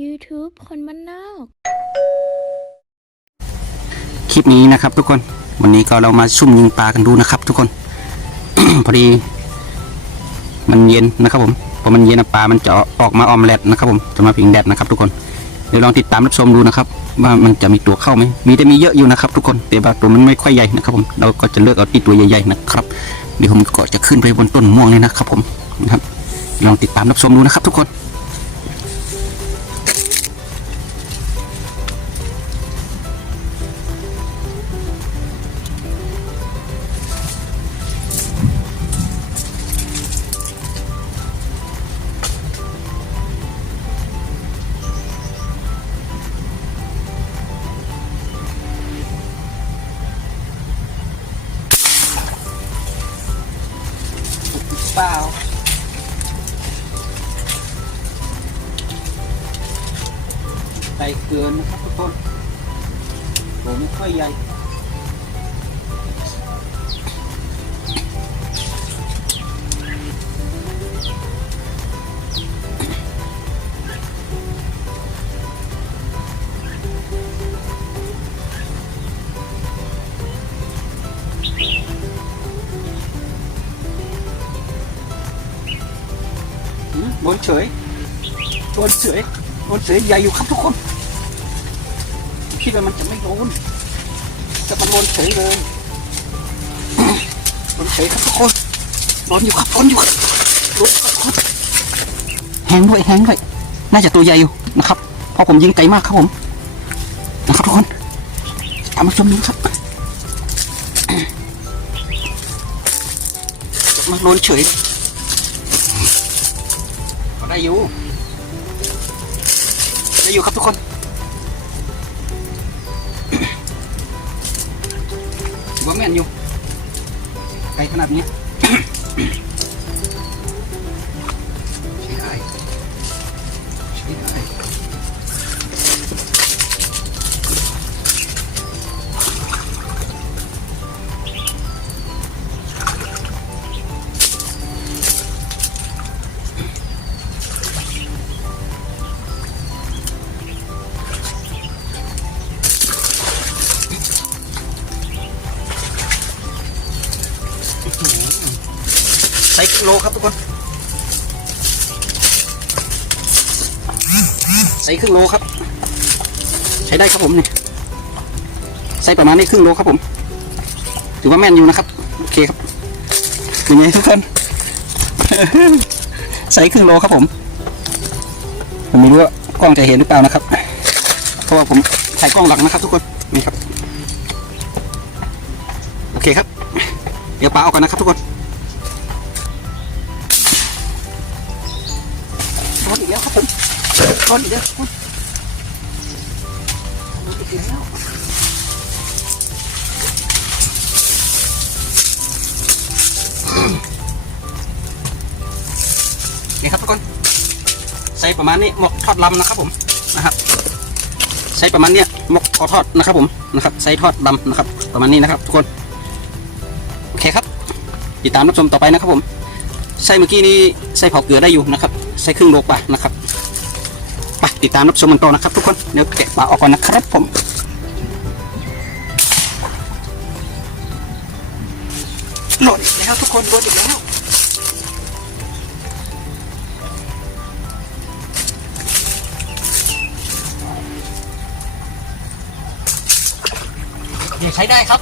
YouTube คนบ้านนอก คลิปนี้นะครับทุกคน วันนี้ก็เรามาซุ่มยิงปลากันดูนะครับ ทุกคน พอดี มันเย็นนะครับผมพอมันเย็นอะปลา มันจะออกมาออมเล็ตนะครับผม จะมาผิงแดดนะครับ ทุกคน เดี๋ยวลองติดตามรับชมดูนะครับ ว่ามันจะมีตัวเข้าไหม มีแต่มีเยอะอยู่นะครับ ทุกคน แต่ว่าตัวมันไม่ค่อยใหญ่นะครับผม เราก็จะเลือกเอาที่ตัวใหญ่ๆนะครับ เดี๋ยวผมก็จะขึ้นไปบนต้นม่วงเลยนะครับ ผม นะครับ ลองติดตามรับชมดูนะครับ ทุกคน เปล่าใส่เกลือนะครับทุกคนผมไม่ค่อยใหญ่ หืมบนเฉยบนเฉยบนเฉยใหญ่อยู่ครับทุกคนคิดว่ามันจะไม่โดนแต่มันโดนเฉยเลยโดนเฉยครับทุกคนโดนอยู่ครับโดนอยู่ครับโดนครับทุกคนแหงด้วยแหงด้วยน่าจะตัวใหญ่อยู่นะครับเพราะผมยิงไกลมากครับผมนะครับทุกคนตามมาชมดูครับมันโดนเฉย ได้อยู่ได้อยู่ครับทุกคนถือว่าแม่นอยู่ไกลขนาดนี้ ใช้ครึ่งโลครับทุกคนใส่ครึ่งโลครับ ใช้ได้ครับผมนี่ใส่ประมาณนี้ครึ่งโลครับผม ถือว่าแม่นอยู่นะครับ โอเคครับเป็นไงทุกคนใส่ครึ่งโลครับผมผมไม่รู้ว่ากล้องจะเห็นหรือเปล่านะครับ เพราะว่าผมถ่ายกล้องหลังนะครับ ทุกคนนี่ครับ โอเคครับ เดี๋ยวปลาเอาก่อนนะครับทุกคน นอีกแล้วครับผมโดนอีกแล้วครับผมโดนอีกแล้วนี่ครับทุกคนใส่ประมาณนี้หมกทอดลำนะครับผมนะครับใส่ประมาณเนี้ยหมกทอดนะครับผมนะครับใส่ทอดลำนะครับ ประมาณนี้นะครับ ทุกคนโอเคครับติดตามรับชมต่อไปนะครับผมใส่เมื่อกี้นี้ใส่เผาเกลือได้อยู่นะครับใส่ครึ่งโลกว่านะครับ ติดตามรับชมมันต่อนะครับทุกคน เดี๋ยวแกะปลาออกก่อนนะครับผมโหลดอีกแล้วทุกคนโหลดอีกแล้วเดี๋ยวใช้ได้ครับ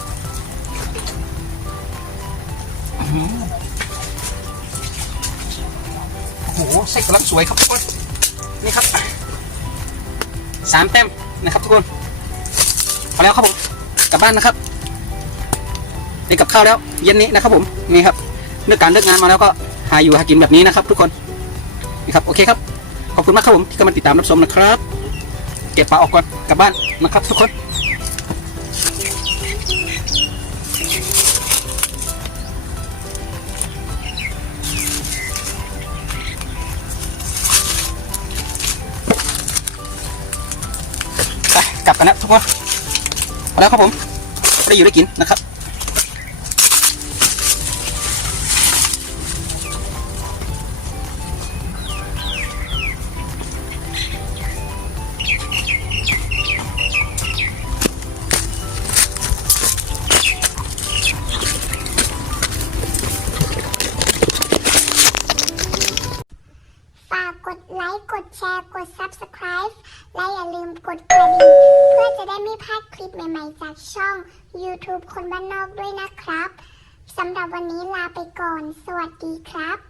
โอ้โหเส้นกำลังสวยครับทุกคนนี่ครับ สามแต้มนะครับทุกคนพอแล้วครับผมกลับบ้านนะครับนี่กับข้าวแล้ว เย็นนี้นะครับผมนี่ครับเลิกการเลิกงานมาแล้วก็หาอยู่หากินแบบนี้นะครับ ทุกคนนี่ครับโอเคครับขอบคุณมากครับผมที่เข้ามาติดตามรับชมนะครับ เก็บปลาออกก่อนกลับบ้านนะครับทุกคน กลับกันนะทุกคนพอแล้วครับผมได้อยู่ได้กินนะครับ เพื่อจะได้ไม่พลาดคลิปใหม่ๆจากช่อง YouTube คนบ้านนอกด้วยนะครับ สำหรับวันนี้ลาไปก่อน สวัสดีครับ